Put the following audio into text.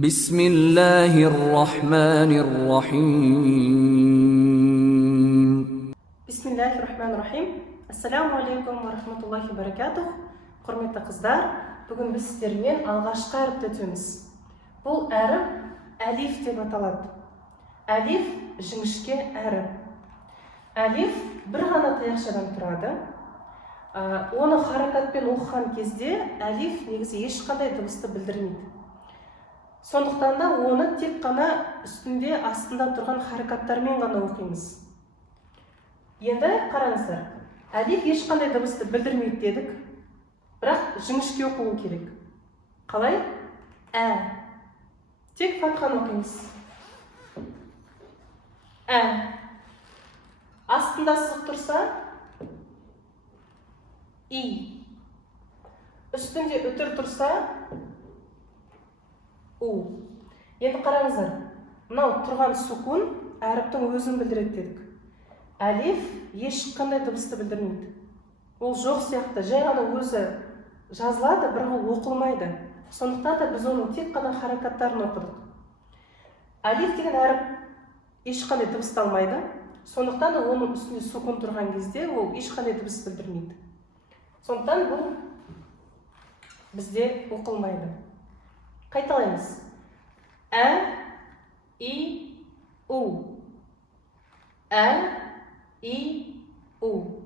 بسم الله الرحمن الرحيم بسم الله الرحمن الرحيم. Ассаламу алейкум ва рахматуллахи ва баракатух. Құрметті қыздар, бүгін біз сіздермен алғашқы әріпті өтеміз. Бұл әріп әлиф деп аталады. Әлиф жіңішке әріп. Әлиф бір ғана таяқшадан тұрады. Оны харакатпен оқыған кезде әлиф негізі ешқандай дыбысты білдірмейді. Сондықтан да оны тек қана үстінде астында тұрған харакаттармен ғана оқимыз. Енді қараңыздар, әлиф ешқандай дыбысты білдірмейді дедік, бірақ жіңішке оқылу керек. Қалай? Тек фатханы оқимыз. Астында сызық тұрса, и. Үстінде үтір тұрса, у. Енді қараңыздар, мынау тұрған сукун әріптің өзін білдіреді дедік. Әлиф ешқандай дыбысты білдірмейді. Ол жоқ сияқты, жай ғана өзі жазылады, бірақ ол оқылмайды. Сондықтан да біз оның тек қана харакаттарын оқыдық. Әлиф деген әріп ешқандай дыбысталмайды. Сондықтан да оның үстінде сукун тұрған кезде ол ешқандай дыбыс білдірмейді. Сондықтан бұл бізде оқылмайды. Қайталаймыз. И, у. И, у.